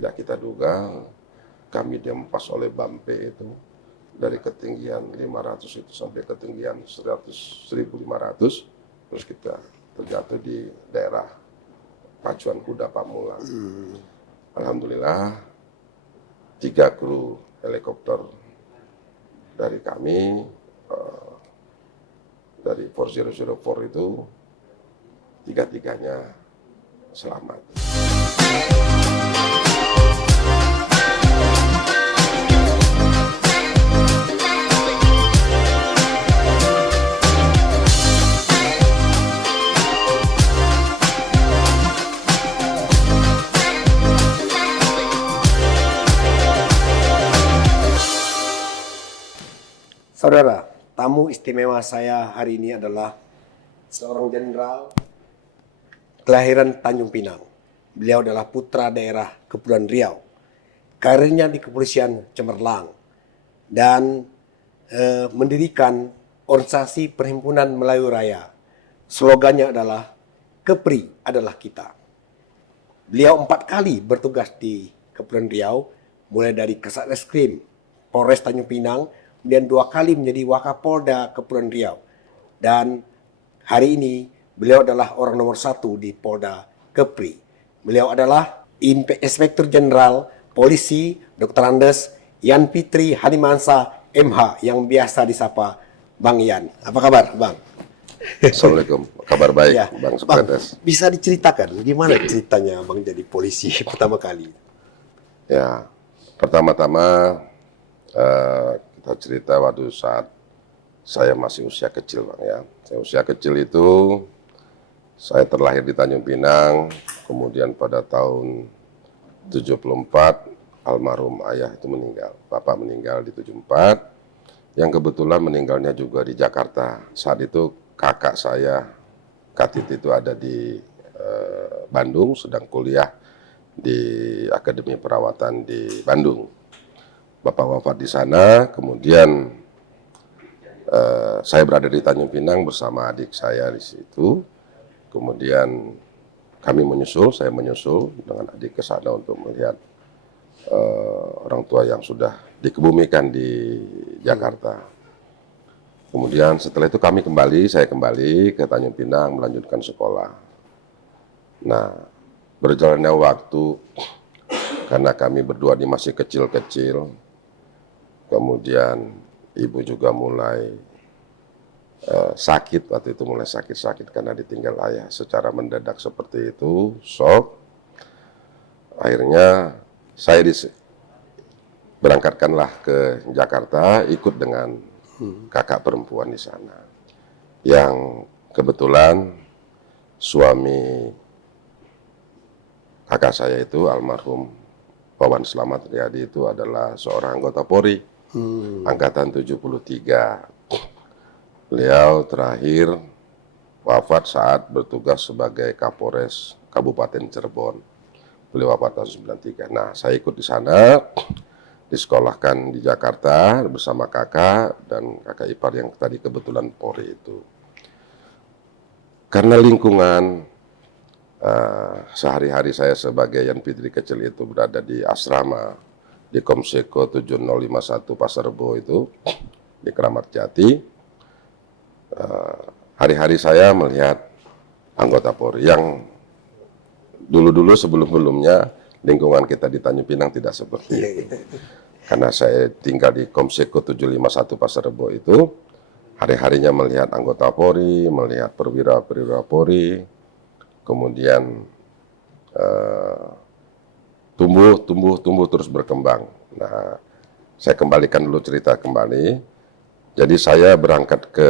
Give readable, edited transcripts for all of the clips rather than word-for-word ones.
tidak kita duga kami dihempas oleh Bampe itu dari ketinggian 500 itu sampai ketinggian 1.500, terus kita terjatuh di daerah Pacuan Kuda Pamulang. Alhamdulillah 3 kru helikopter dari kami dari 4004 itu 3-3-nya selamat. Saudara, tamu istimewa saya hari ini adalah seorang jenderal kelahiran Tanjung Pinang. Beliau adalah putra daerah Kepulauan Riau. Karirnya di kepolisian cemerlang dan mendirikan organisasi Perhimpunan Melayu Raya. Slogannya adalah Kepri adalah kita. Beliau 4 kali bertugas di Kepulauan Riau, mulai dari Kasatreskrim Polres Tanjung Pinang, kemudian 2 kali menjadi Wakapolda Kepulauan Riau. Dan hari ini beliau adalah orang nomor 1 di Polda Kepri. Beliau adalah Inspektur Jenderal Polisi Dr. Andes Yan Fitri Hanimansa MH yang biasa disapa Bang Yan. Apa kabar, Bang? Assalamualaikum, kabar baik, Ya, Bang Bang, Supretes. bisa diceritakan gimana ceritanya Bang jadi polisi pertama kali? Ya, pertama-tama kita cerita waktu saat saya masih usia kecil, Bang ya. Saya usia kecil itu saya terlahir di Tanjung Pinang, kemudian pada tahun 74 almarhum ayah itu meninggal. Bapak meninggal di 74, yang kebetulan meninggalnya juga di Jakarta. Saat itu kakak saya, Katit itu ada di Bandung, sedang kuliah di Akademi Perawatan di Bandung. Bapak wafat di sana, kemudian saya berada di Tanjung Pinang bersama adik saya di situ. Kemudian kami menyusul, saya menyusul dengan adik ke sana untuk melihat orang tua yang sudah dikebumikan di Jakarta. Kemudian setelah itu saya kembali ke Tanjung Pinang melanjutkan sekolah. Nah, berjalannya waktu, karena kami berdua masih kecil-kecil, kemudian ibu juga mulai sakit, waktu itu mulai sakit-sakit karena ditinggal ayah secara mendadak seperti itu, shock. Akhirnya saya berangkatkanlah ke Jakarta, ikut dengan kakak perempuan di sana, yang kebetulan suami kakak saya itu almarhum Wawan Selamat Riyadi itu adalah seorang anggota Polri, angkatan 73. Beliau terakhir wafat saat bertugas sebagai Kapolres Kabupaten Cirebon. Beliau wafat tahun 93. Nah, saya ikut di sana, disekolahkan di Jakarta bersama kakak dan kakak ipar yang tadi kebetulan Polri itu. Karena lingkungan sehari-hari saya sebagai Yan Fitri kecil itu berada di asrama di Komseko 7051 Pasar Rebo itu di Keramat Jati. Hari-hari saya melihat anggota Polri yang dulu-dulu sebelum-sebelumnya lingkungan kita di Tanjung Pinang tidak seperti itu. Karena saya tinggal di Komseko 751 Pasar Rebo itu, hari-harinya melihat anggota Polri, melihat perwira-perwira Polri, kemudian tumbuh terus berkembang. Nah, saya kembalikan dulu cerita kembali. Jadi saya berangkat ke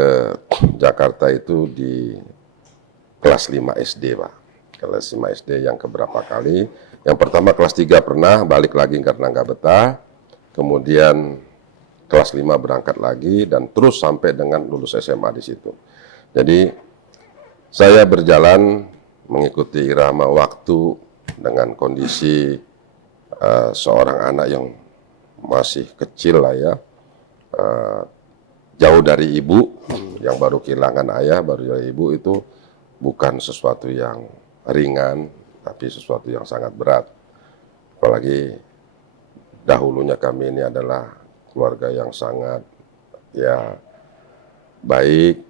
Jakarta itu di kelas 5 SD, Pak. Kelas 5 SD yang keberapa kali. Yang pertama kelas 3 pernah, balik lagi karena nggak betah. Kemudian kelas 5 berangkat lagi, dan terus sampai dengan lulus SMA di situ. Jadi saya berjalan mengikuti irama waktu dengan kondisi seorang anak yang masih kecil lah ya. Jauh dari ibu, yang baru kehilangan ayah, baru dari ibu, itu bukan sesuatu yang ringan, tapi sesuatu yang sangat berat. Apalagi dahulunya kami ini adalah keluarga yang sangat ya baik,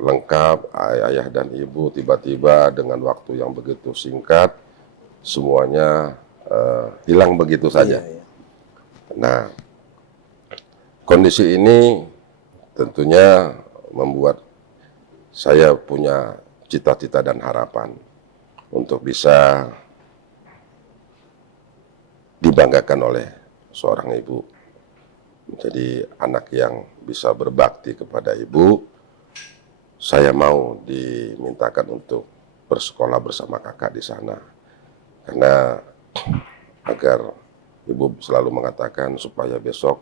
lengkap, ayah dan ibu, tiba-tiba dengan waktu yang begitu singkat semuanya hilang begitu saja. Iya. Nah, kondisi ini tentunya membuat saya punya cita-cita dan harapan untuk bisa dibanggakan oleh seorang ibu. Menjadi anak yang bisa berbakti kepada ibu. Saya mau dimintakan untuk bersekolah bersama kakak di sana. Karena agar ibu selalu mengatakan supaya besok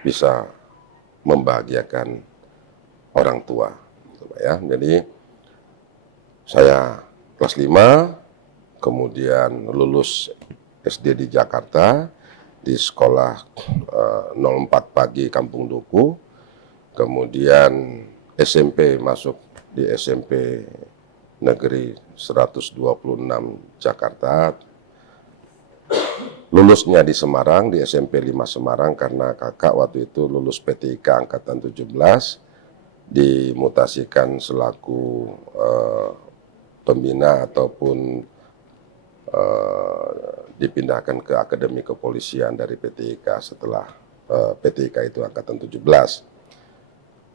bisa membahagiakan orang tua. Ya, jadi saya kelas 5, kemudian lulus SD di Jakarta, di sekolah 04 Pagi Kampung Duku, kemudian SMP masuk di SMP Negeri 126 Jakarta, lulusnya di Semarang, di SMP 5 Semarang karena kakak waktu itu lulus PTIK Angkatan 17, dimutasikan selaku pembina ataupun dipindahkan ke Akademi Kepolisian dari PTIK setelah PTIK itu Angkatan 17.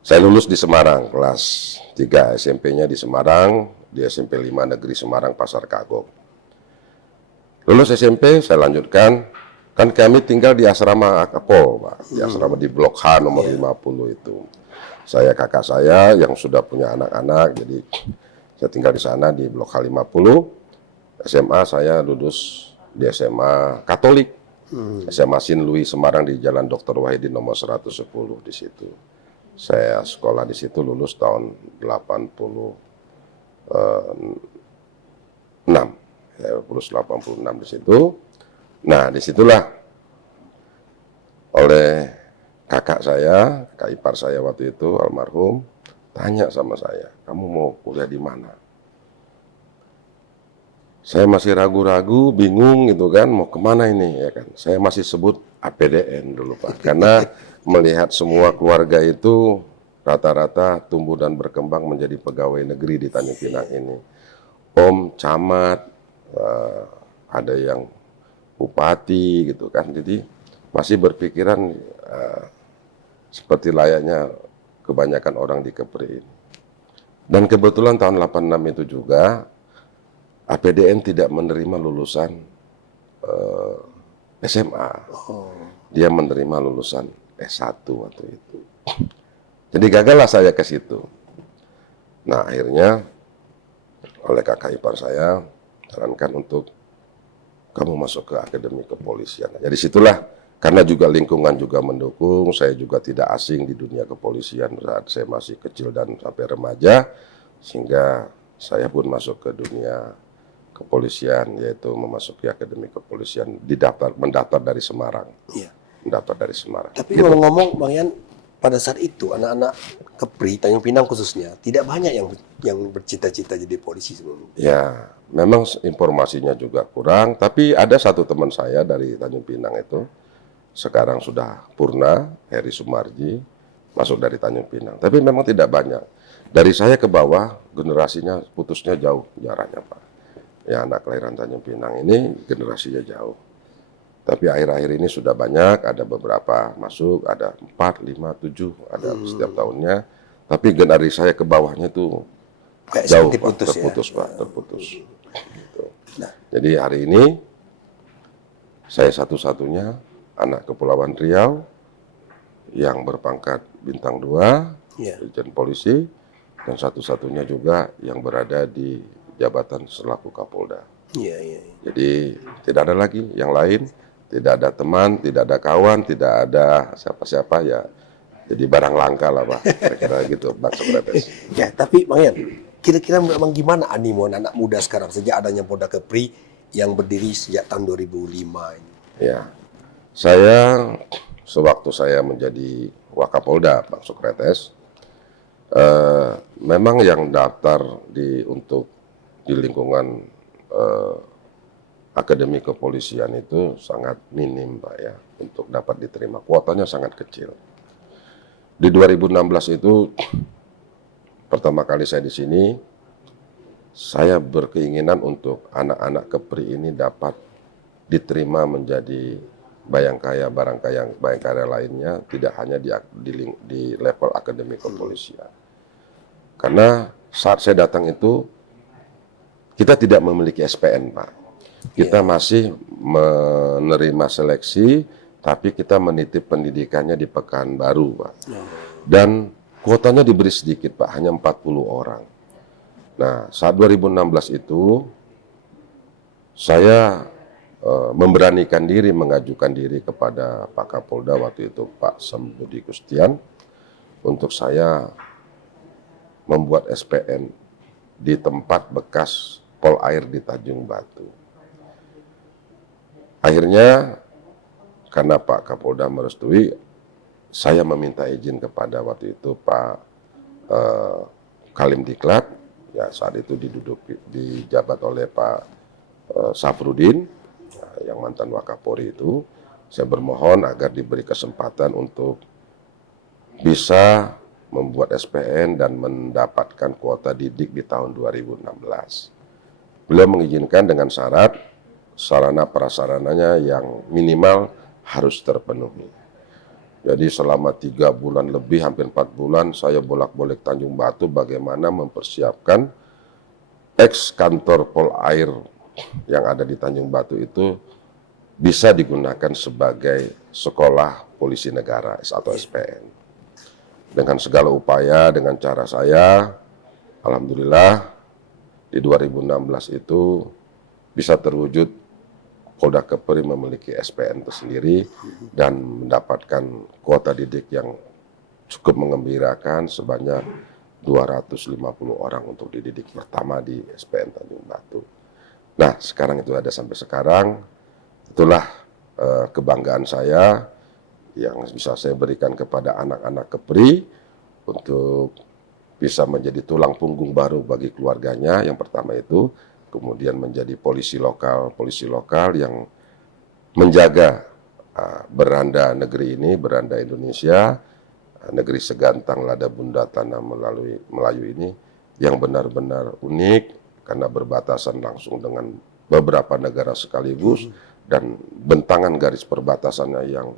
Saya lulus di Semarang, kelas 3 SMP-nya di Semarang, di SMP 5 Negeri Semarang Pasar Kagok. Lulus SMP, saya lanjutkan, kan kami tinggal di asrama Kapol, Pak, di asrama di Blok H nomor 50 itu. Saya kakak saya yang sudah punya anak-anak, jadi saya tinggal di sana di Blok H 50. SMA saya lulus di SMA Katolik, SMA Sin Louis Semarang di Jalan Dr. Wahidin nomor 110 di situ. Saya sekolah di situ lulus tahun 86. Saya lulus 86 di situ. Nah, disitulah oleh kakak saya, kakak ipar saya waktu itu almarhum, tanya sama saya, kamu mau kuliah di mana? Saya masih ragu-ragu, bingung gitu kan, mau kemana ini ya kan? Saya masih sebut APDN dulu Pak, karena melihat semua keluarga itu rata-rata tumbuh dan berkembang menjadi pegawai negeri di Tanjung Pinang ini. Om, camat, ada yang bupati gitu kan, jadi masih berpikiran seperti layaknya kebanyakan orang di Kepri ini. Dan kebetulan tahun 86 itu juga APDN tidak menerima lulusan SMA. Dia menerima lulusan S1 waktu itu. Jadi gagallah saya ke situ. Nah, akhirnya oleh kakak ipar saya sarankan untuk kamu masuk ke Akademi Kepolisian. Jadi situlah, karena juga lingkungan juga mendukung, saya juga tidak asing di dunia kepolisian saat saya masih kecil dan sampai remaja, sehingga saya pun masuk ke dunia kepolisian, yaitu memasuki Akademi Kepolisian, mendaftar dari Semarang. Iya. Mendaftar dari Semarang. Tapi ngomong-ngomong Bang Yan, pada saat itu anak-anak Kepri, Tanjung Pinang khususnya, tidak banyak yang bercita-cita jadi polisi sebelumnya. Ya, memang informasinya juga kurang, tapi ada satu teman saya dari Tanjung Pinang itu, sekarang sudah purna, Heri Sumarji, masuk dari Tanjung Pinang. Tapi memang tidak banyak. Dari saya ke bawah, generasinya putusnya jauh jaraknya Pak. Ya, anak kelahiran Tanjung Pinang ini generasinya jauh. Tapi akhir-akhir ini sudah banyak, ada beberapa masuk, ada 4, 5, 7, ada setiap tahunnya. Tapi generasi saya ke bawahnya itu Kayak jauh seperti Pak, putus terputus ya. Pak, terputus. Gitu. Jadi hari ini saya satu-satunya anak Kepulauan Riau yang berpangkat bintang 2, Iya. Irjen Polisi, dan satu-satunya juga yang berada di jabatan selaku Kapolda. Iya. Jadi tidak ada lagi yang lain, tidak ada teman, tidak ada kawan, tidak ada siapa-siapa ya. Jadi barang langka lah Pak, kira-kira gitu Pak Sokrates. Ya, tapi Bang Yan, kira-kira memang gimana animo anak muda sekarang sejak adanya Polda Kepri yang berdiri sejak tahun 2005 ini? Ya, saya sewaktu saya menjadi Wakapolda Pak Sokrates, memang yang daftar untuk di lingkungan akademi kepolisian itu sangat minim, Pak ya, untuk dapat diterima. Kuotanya sangat kecil. Di 2016 itu pertama kali saya di sini, saya berkeinginan untuk anak-anak Kepri ini dapat diterima menjadi bayangkara lainnya, tidak hanya di level akademi kepolisian. Karena saat saya datang itu, kita tidak memiliki SPN, Pak. Kita masih menerima seleksi, tapi kita menitip pendidikannya di Pekanbaru, Pak. Dan kuotanya diberi sedikit, Pak, hanya 40 orang. Nah, saat 2016 itu, saya memberanikan diri, mengajukan diri kepada Pak Kapolda waktu itu, Pak Sembudi Gustian, untuk saya membuat SPN di tempat bekas pol air di Tanjung Batu. Akhirnya, karena Pak Kapolda merestui, saya meminta izin kepada waktu itu Pak Kalim Diklat, ya saat itu dijabat oleh Pak Safrudin, yang mantan Wakapolri itu. Saya bermohon agar diberi kesempatan untuk bisa membuat SPN dan mendapatkan kuota didik di tahun 2016. Beliau mengizinkan dengan syarat sarana prasarananya yang minimal harus terpenuhi. Jadi selama 3 bulan lebih, hampir 4 bulan, saya bolak-balik Tanjung Batu bagaimana mempersiapkan ex kantor pol air yang ada di Tanjung Batu itu bisa digunakan sebagai sekolah polisi negara atau SPN. Dengan segala upaya, dengan cara saya, alhamdulillah di 2016 itu bisa terwujud Polda Kepri memiliki SPN tersendiri dan mendapatkan kuota didik yang cukup mengembirakan sebanyak 250 orang untuk dididik pertama di SPN Tanjung Batu. Nah, sekarang itu ada sampai sekarang. Itulah kebanggaan saya yang bisa saya berikan kepada anak-anak Kepri untuk bisa menjadi tulang punggung baru bagi keluarganya. Yang pertama itu, kemudian menjadi polisi lokal yang menjaga beranda negeri ini, beranda Indonesia, negeri segantang lada bunda tanah Melayu ini, yang benar-benar unik karena berbatasan langsung dengan beberapa negara sekaligus dan bentangan garis perbatasannya yang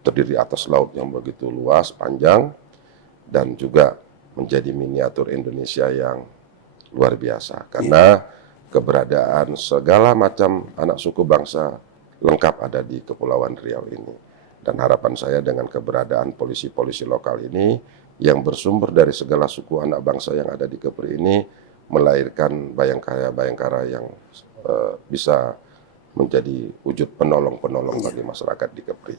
terdiri atas laut yang begitu luas, panjang, dan juga menjadi miniatur Indonesia yang luar biasa karena keberadaan segala macam anak suku bangsa lengkap ada di Kepulauan Riau ini. Dan harapan saya dengan keberadaan polisi-polisi lokal ini yang bersumber dari segala suku anak bangsa yang ada di Kepri ini melahirkan bayangkara yang bisa menjadi wujud penolong-penolong bagi masyarakat di Kepri.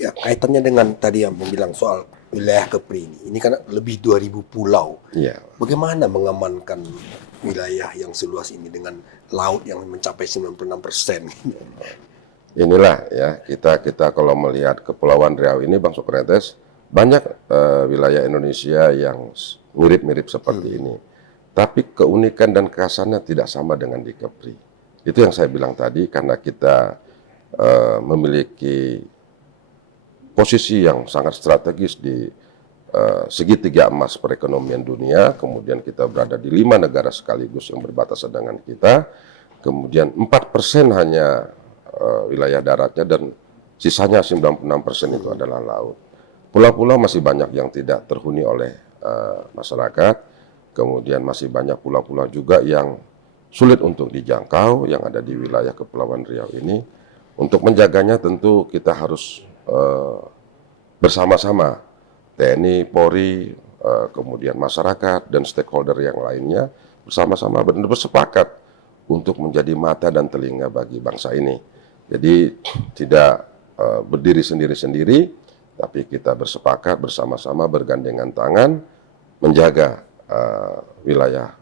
Ya, kaitannya dengan tadi yang bilang soal wilayah Kepri ini kan lebih 2000 pulau. Iya. Bagaimana mengamankan wilayah yang seluas ini dengan laut yang mencapai 96%? Inilah ya, kita kalau melihat Kepulauan Riau ini, Bang Sokrates, banyak wilayah Indonesia yang mirip-mirip seperti ini. Tapi keunikan dan kekhasannya tidak sama dengan di Kepri. Itu yang saya bilang tadi, karena kita memiliki posisi yang sangat strategis di segitiga emas perekonomian dunia, kemudian kita berada di 5 negara sekaligus yang berbatasan dengan kita, kemudian 4% hanya wilayah daratnya dan sisanya 96% itu adalah laut. Pulau-pulau masih banyak yang tidak terhuni oleh masyarakat, kemudian masih banyak pulau-pulau juga yang sulit untuk dijangkau yang ada di wilayah Kepulauan Riau ini. Untuk menjaganya tentu kita harus bersama-sama, TNI, Polri, kemudian masyarakat dan stakeholder yang lainnya bersama-sama benar-benar bersepakat untuk menjadi mata dan telinga bagi bangsa ini. Jadi tidak berdiri sendiri-sendiri, tapi kita bersepakat bersama-sama bergandengan tangan menjaga wilayah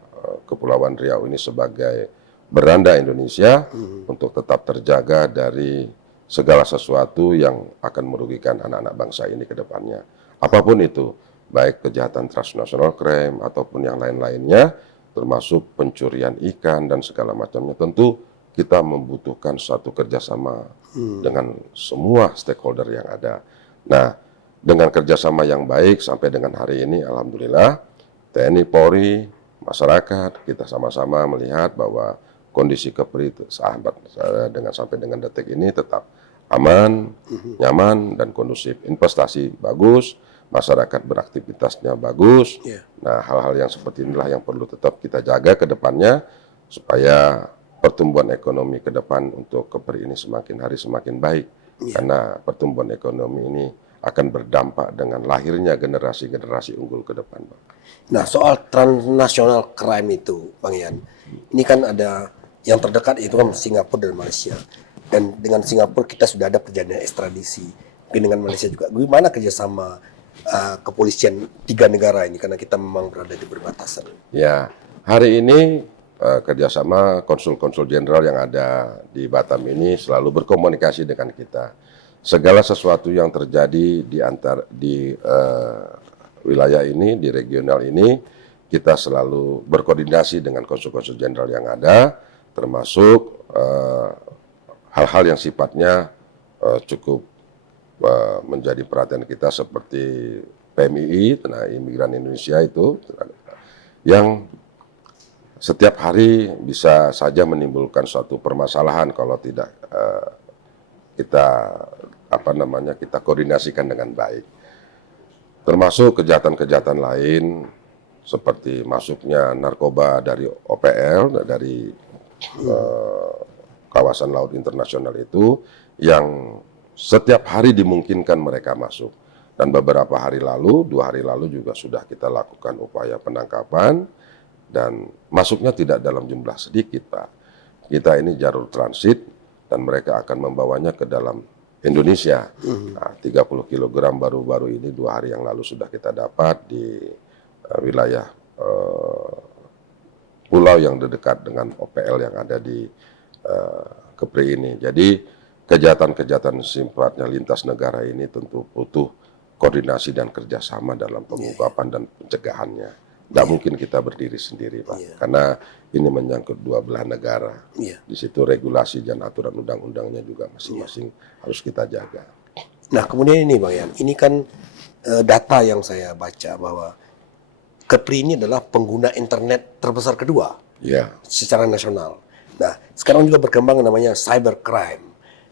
Kepulauan Riau ini sebagai beranda Indonesia untuk tetap terjaga dari segala sesuatu yang akan merugikan anak-anak bangsa ini ke depannya. Apapun itu, baik kejahatan transnational crime ataupun yang lain-lainnya, termasuk pencurian ikan dan segala macamnya, tentu kita membutuhkan satu kerjasama dengan semua stakeholder yang ada. Nah, dengan kerjasama yang baik sampai dengan hari ini, alhamdulillah, TNI, Polri, masyarakat, kita sama-sama melihat bahwa kondisi Kepri itu sahabat dengan sampai dengan detik ini tetap aman, nyaman, dan kondusif. Investasi bagus, masyarakat beraktivitasnya bagus. Yeah. Nah, hal-hal yang seperti inilah yang perlu tetap kita jaga ke depannya supaya pertumbuhan ekonomi ke depan untuk Kepri ini semakin hari semakin baik. Karena pertumbuhan ekonomi ini akan berdampak dengan lahirnya generasi-generasi unggul ke depan, Pak. Nah, soal transnational crime itu, Bang Ian, ini kan ada yang terdekat itu kan Singapura dan Malaysia. Dan dengan Singapura kita sudah ada perjanjian ekstradisi. Mungkin dengan Malaysia juga. Gimana kerjasama kepolisian 3 negara ini, karena kita memang berada di perbatasan? Ya, hari ini kerjasama konsul-konsul jenderal yang ada di Batam ini selalu berkomunikasi dengan kita. Segala sesuatu yang terjadi di wilayah ini, di regional ini, kita selalu berkoordinasi dengan konsul-konsul jenderal yang ada, termasuk hal-hal yang sifatnya cukup menjadi perhatian kita seperti PMII, Tenaga Imigran Indonesia itu, yang setiap hari bisa saja menimbulkan suatu permasalahan kalau tidak kita koordinasikan dengan baik. Termasuk kejahatan-kejahatan lain seperti masuknya narkoba dari OPL, dari kawasan laut internasional itu yang setiap hari dimungkinkan mereka masuk. Dan beberapa hari lalu, 2 hari lalu juga sudah kita lakukan upaya penangkapan dan masuknya tidak dalam jumlah sedikit, Pak. Kita ini jalur transit dan mereka akan membawanya ke dalam Indonesia. Nah, 30 kg baru-baru ini 2 hari yang lalu sudah kita dapat di wilayah pulau yang dekat dengan OPL yang ada di Kepri ini. Jadi kejahatan-kejahatan sifatnya lintas negara ini tentu butuh koordinasi dan kerjasama dalam pengungkapan dan pencegahannya. Nggak mungkin kita berdiri sendiri, Pak, karena ini menyangkut 2 belah negara. Di situ regulasi dan aturan undang-undangnya juga masing-masing harus kita jaga. Nah, kemudian ini Bang Ian, ini kan data yang saya baca bahwa Kepri ini adalah pengguna internet terbesar kedua secara nasional. Nah, sekarang juga berkembang namanya cybercrime.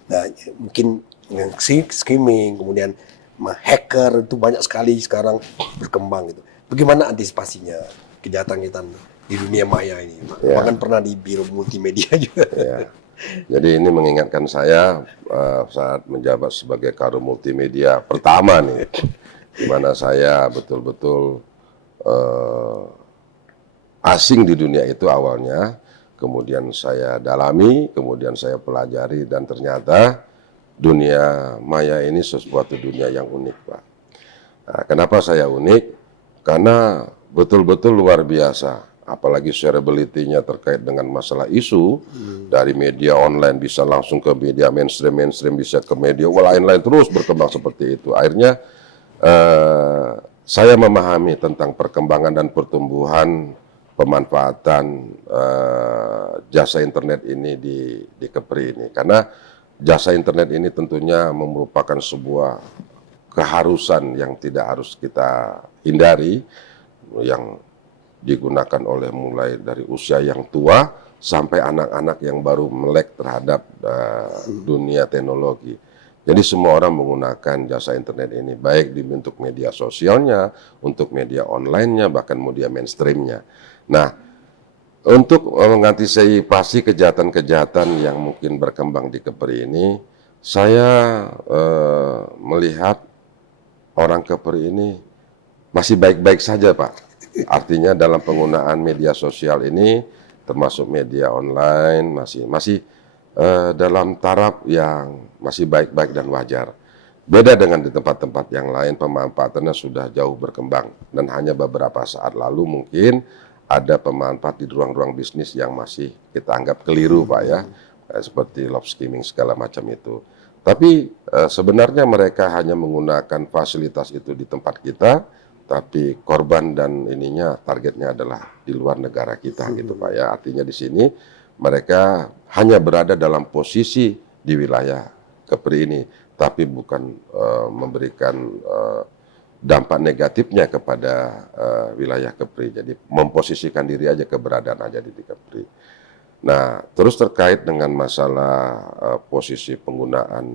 Nah, mungkin yang skimming, kemudian hacker itu banyak sekali sekarang berkembang gitu. Bagaimana antisipasinya kejahatan-kejahatan di dunia maya ini? Bahkan pernah di Biro Multimedia juga. Jadi ini mengingatkan saya saat menjabat sebagai Karo Multimedia pertama nih, di mana saya betul-betul asing di dunia itu awalnya, kemudian saya dalami, kemudian saya pelajari dan ternyata dunia maya ini sesuatu dunia yang unik, Pak. Nah, kenapa saya unik? Karena betul-betul luar biasa, apalagi shareability-nya terkait dengan masalah isu, dari media online bisa langsung ke media mainstream bisa ke media lain-lain, terus berkembang seperti itu. Akhirnya saya memahami tentang perkembangan dan pertumbuhan pemanfaatan jasa internet ini di Kepri ini. Karena jasa internet ini tentunya merupakan sebuah keharusan yang tidak harus kita hindari, yang digunakan oleh mulai dari usia yang tua sampai anak-anak yang baru melek terhadap dunia teknologi. Jadi semua orang menggunakan jasa internet ini, baik di bentuk media sosialnya, untuk media online-nya, bahkan media mainstream-nya. Nah, untuk mengantisipasi kejahatan-kejahatan yang mungkin berkembang di Kepri ini, saya melihat orang Kepri ini masih baik-baik saja, Pak. Artinya dalam penggunaan media sosial ini, termasuk media online, masih dalam taraf yang masih baik-baik dan wajar. Beda dengan di tempat-tempat yang lain, pemanfaatannya sudah jauh berkembang. Dan hanya beberapa saat lalu mungkin ada pemanfaat di ruang-ruang bisnis yang masih kita anggap keliru, Pak, ya. Seperti love skimming segala macam itu. Tapi sebenarnya mereka hanya menggunakan fasilitas itu di tempat kita, tapi korban dan ininya targetnya adalah di luar negara kita gitu, Pak, ya. Artinya di sini mereka hanya berada dalam posisi di wilayah Kepri ini, tapi bukan memberikan dampak negatifnya kepada wilayah Kepri. Jadi memposisikan diri aja, keberadaan aja di Kepri. Nah, terus terkait dengan masalah posisi penggunaan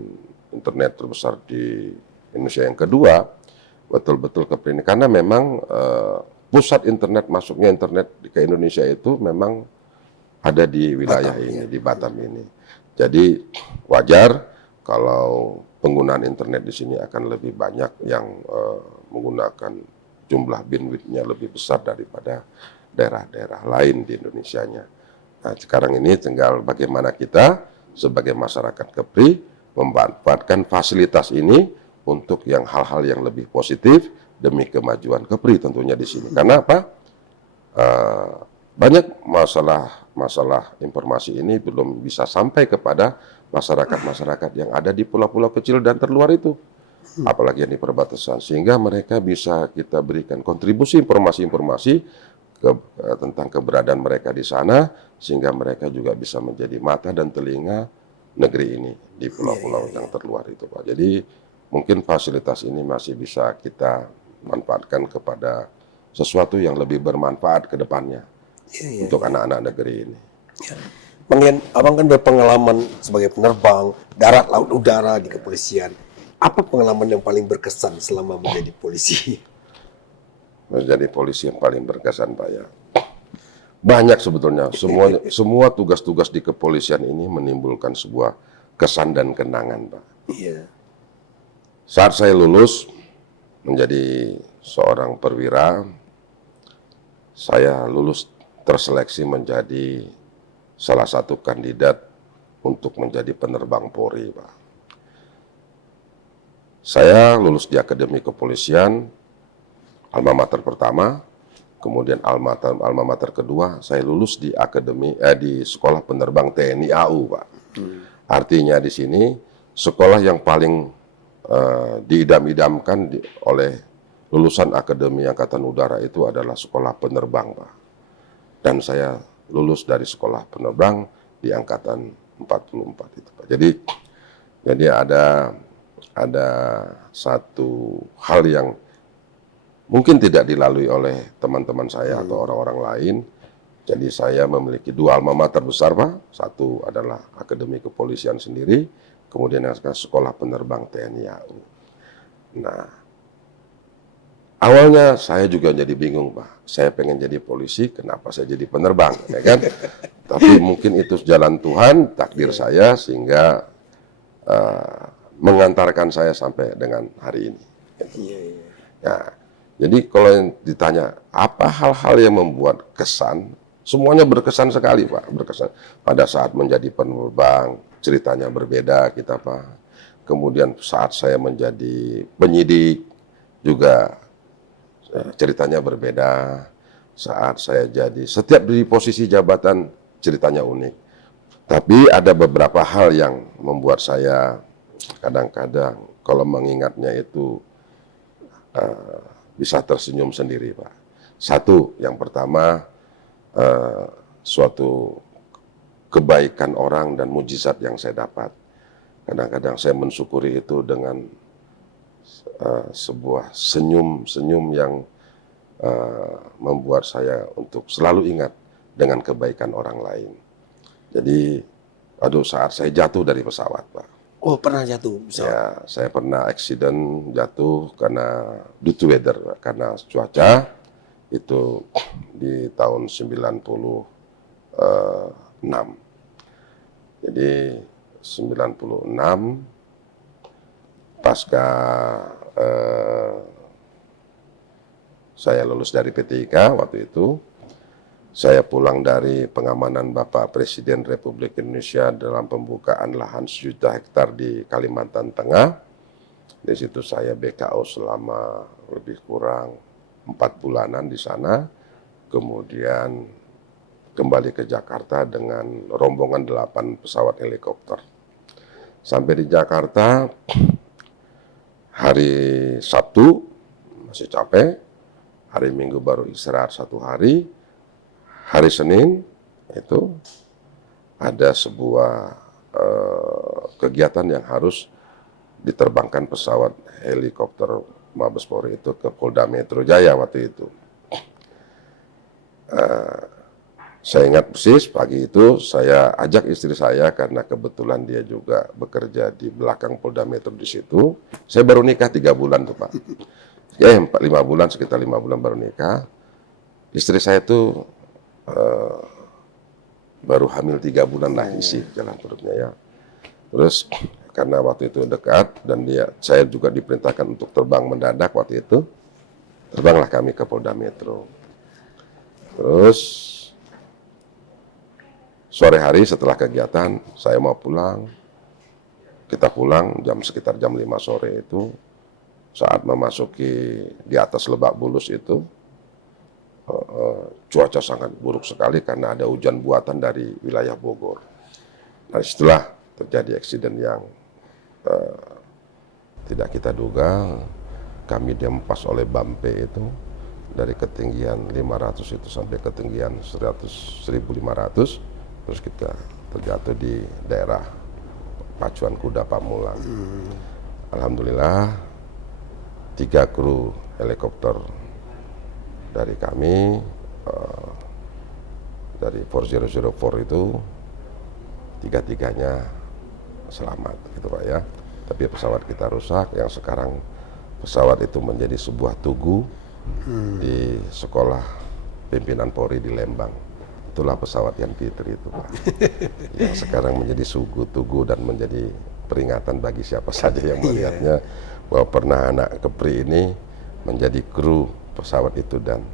internet terbesar di Indonesia yang kedua, betul-betul Kepri ini, karena memang pusat internet, masuknya internet ke Indonesia itu memang ada di wilayah Batam, ini, ya. di Batam ini. Jadi wajar kalau penggunaan internet di sini akan lebih banyak yang menggunakan jumlah bandwidth-nya lebih besar daripada daerah-daerah lain di Indonesianya. Nah, sekarang ini tinggal bagaimana kita sebagai masyarakat Kepri memanfaatkan fasilitas ini untuk yang hal-hal yang lebih positif demi kemajuan Kepri tentunya di sini. Karena apa? Banyak masalah informasi ini belum bisa sampai kepada masyarakat-masyarakat yang ada di pulau-pulau kecil dan terluar itu, apalagi yang di perbatasan, sehingga mereka bisa kita berikan kontribusi informasi-informasi tentang keberadaan mereka di sana, sehingga mereka juga bisa menjadi mata dan telinga negeri ini di pulau-pulau yang terluar itu, Pak. Jadi mungkin fasilitas ini masih bisa kita manfaatkan kepada sesuatu yang lebih bermanfaat ke depannya untuk anak-anak negeri ini. Bang Yan, abang kan berpengalaman sebagai penerbang darat, laut, udara di kepolisian. Apa pengalaman yang paling berkesan selama menjadi polisi? Menjadi polisi yang paling berkesan, Pak, ya. Banyak sebetulnya. Semua tugas-tugas di kepolisian ini menimbulkan sebuah kesan dan kenangan, Pak. Iya. Saat saya lulus menjadi seorang perwira, saya lulus terseleksi menjadi salah satu kandidat untuk menjadi penerbang Polri, Pak. Saya lulus di Akademi Kepolisian, alma mater pertama, kemudian alma mater kedua, saya lulus di di Sekolah Penerbang TNI AU, Pak. Artinya di sini sekolah yang paling diidam-idamkan oleh lulusan Akademi Angkatan Udara itu adalah sekolah penerbang, Pak. Dan saya lulus dari sekolah penerbang di Angkatan 44 itu, Pak. Jadi ada satu hal yang mungkin tidak dilalui oleh teman-teman saya atau orang-orang lain. Jadi saya memiliki dua alma mater besar, Pak. Satu adalah Akademi Kepolisian sendiri, kemudian yang Sekolah Penerbang TNI AU. Nah, awalnya saya juga jadi bingung, Pak. Saya pengen jadi polisi, kenapa saya jadi penerbang, ya kan? Tapi mungkin itu jalan Tuhan, takdir saya, sehingga mengantarkan saya sampai dengan hari ini. Nah, jadi kalau yang ditanya, apa hal-hal yang membuat kesan, semuanya berkesan sekali, Pak. Berkesan. Pada saat menjadi penerbang, ceritanya berbeda kita, Pak. Kemudian saat saya menjadi penyidik, juga ceritanya berbeda. Saat saya setiap di posisi jabatan, ceritanya unik. Tapi ada beberapa hal yang membuat saya kadang-kadang kalau mengingatnya itu bisa tersenyum sendiri, Pak. Satu, yang pertama, suatu kebaikan orang dan mujizat yang saya dapat. Kadang-kadang saya mensyukuri itu dengan sebuah senyum yang membuat saya untuk selalu ingat dengan kebaikan orang lain. Jadi, saat saya jatuh dari pesawat, Pak. Oh, pernah jatuh pesawat? Ya, saya pernah accident jatuh karena due to weather, karena cuaca. Itu di tahun 96. Jadi 96 pasca saya lulus dari PTIK waktu itu, saya pulang dari pengamanan Bapak Presiden Republik Indonesia dalam pembukaan lahan 1 juta hektar di Kalimantan Tengah. Di situ saya BKO selama lebih kurang 4 bulanan di sana. Kemudian kembali ke Jakarta dengan rombongan 8 pesawat helikopter. Sampai di Jakarta hari Sabtu masih capek, hari Minggu baru istirahat 1 hari. Hari Senin itu ada sebuah kegiatan yang harus diterbangkan pesawat helikopter Mabes Polri itu ke Polda Metro Jaya waktu itu. Saya ingat persis pagi itu saya ajak istri saya karena kebetulan dia juga bekerja di belakang Polda Metro di situ. Saya baru nikah 3 bulan tuh Pak. 5 bulan, sekitar 5 bulan baru nikah. Istri saya tuh baru hamil 3 bulan lah isi jalan perutnya ya. Terus karena waktu itu dekat dan saya juga diperintahkan untuk terbang mendadak waktu itu, terbanglah kami ke Polda Metro. Terus sore hari setelah kegiatan saya mau pulang, kita pulang sekitar jam 5 sore itu, saat memasuki di atas Lebak Bulus itu, cuaca sangat buruk sekali karena ada hujan buatan dari wilayah Bogor. Nah, setelah terjadi eksiden yang tidak kita duga, kami dihempas oleh Bampe itu dari ketinggian 500 itu sampai ketinggian 1.500, terus kita terjatuh di daerah Pacuan Kuda Pamulang. Alhamdulillah 3 kru helikopter dari kami, dari 4004 itu 3-3-nya selamat gitu Pak ya. Tapi pesawat kita rusak, yang sekarang pesawat itu menjadi sebuah tugu di sekolah pimpinan Polri di Lembang. Itulah pesawat yang Fitri itu Pak. Yang sekarang menjadi tugu dan menjadi peringatan bagi siapa saja yang melihatnya bahwa pernah anak Kepri ini menjadi kru pesawat itu dan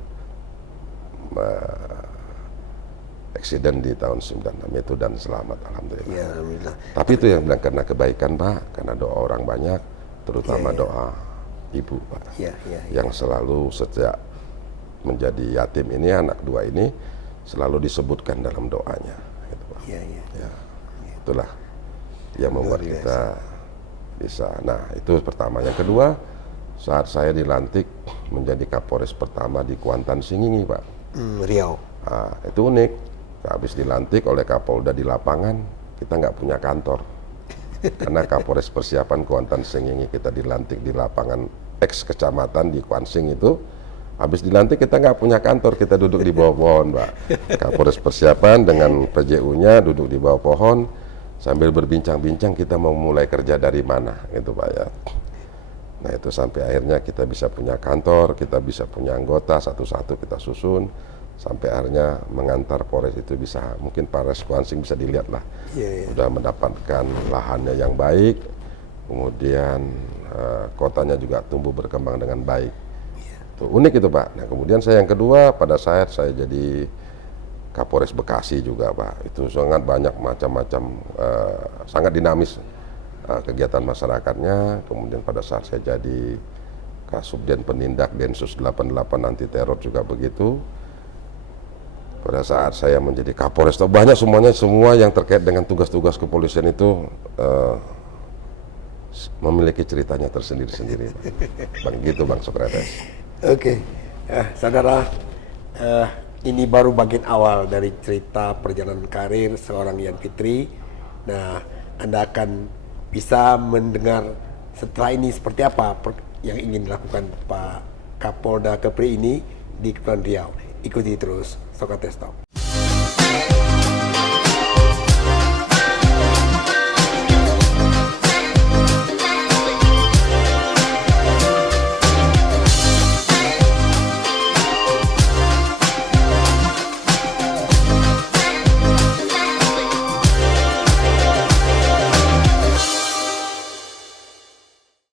eksiden di tahun 96 itu dan selamat alhamdulillah. Ya, alhamdulillah. Tapi itu yang bilang karena kebaikan Pak, karena doa orang banyak, terutama doa ibu Pak, yang selalu sejak menjadi yatim ini, anak 2 ini selalu disebutkan dalam doanya. Gitu, Pak. Ya, itulah yang membuat kita bisa. Nah itu pertama. Yang kedua, saat saya dilantik menjadi Kapolres pertama di Kuantan Singingi Pak. Riau. Nah, itu unik. Habis dilantik oleh Kapolda di lapangan, kita nggak punya kantor. Karena Kapolres persiapan Kuantan Singingi kita dilantik di lapangan ex kecamatan di Kuansing itu. Habis dilantik kita nggak punya kantor, kita duduk di bawah pohon Pak. Kapolres persiapan dengan PJU-nya duduk di bawah pohon sambil berbincang-bincang kita mau mulai kerja dari mana gitu Pak ya. Nah itu sampai akhirnya kita bisa punya kantor, kita bisa punya anggota satu-satu kita susun, sampai akhirnya mengantar Polres itu bisa, mungkin Polres Kuansing bisa dilihat lah, udah mendapatkan lahannya yang baik, kemudian kotanya juga tumbuh berkembang dengan baik. Tuh, unik itu Pak. Nah kemudian saya yang kedua, pada saat saya jadi Kapolres Bekasi juga Pak, itu sangat banyak macam-macam, sangat dinamis kegiatan masyarakatnya. Kemudian pada saat saya jadi Kasubdien Penindak Densus 88 anti teror juga begitu. Pada saat saya menjadi Kapolres, banyak semua yang terkait dengan tugas-tugas kepolisian itu memiliki ceritanya tersendiri-sendiri. Bang gitu Bang Sokrates. Oke, saudara, ini baru bagian awal dari cerita perjalanan karir seorang Yan Fitri. Nah, Anda akan bisa mendengar setelah ini seperti apa yang ingin dilakukan Pak Kapolda Kepri ini di Kepulauan Riau. Ikuti terus Sokrates Talk.